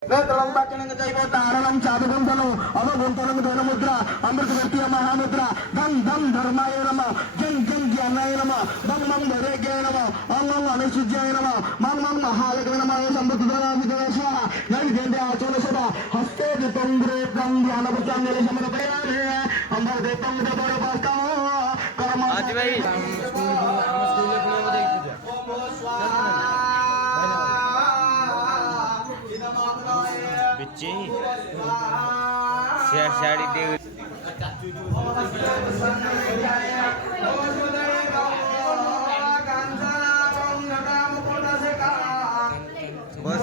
Terang baca ng kay mo taralang sabi kong tano ama kong tano ng dana mudra amrit vertiya mahamudra dam dam dharmaya nama jeng jeng jnanaya nama bang bang dharegya nama ang anusujaya nama mang mahalakya nama sambuddhana vidana swaha nai dende achona sada haste ditongre prang dhyana bachangale samana payane ambar detong de baro basta karma Haji bhai बिच्ची साड़ी दे बस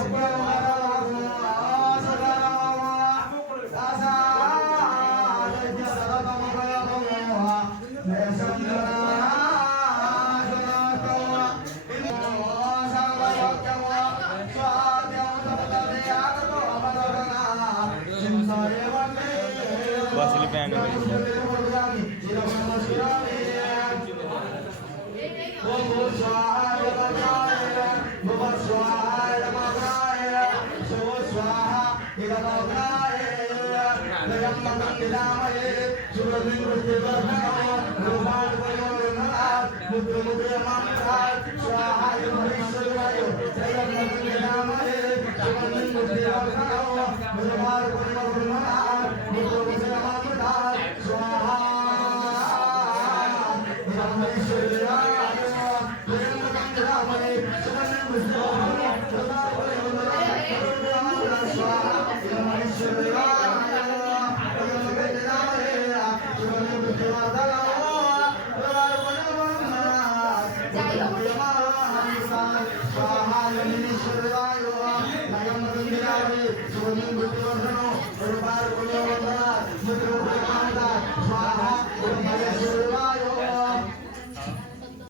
बस ले pan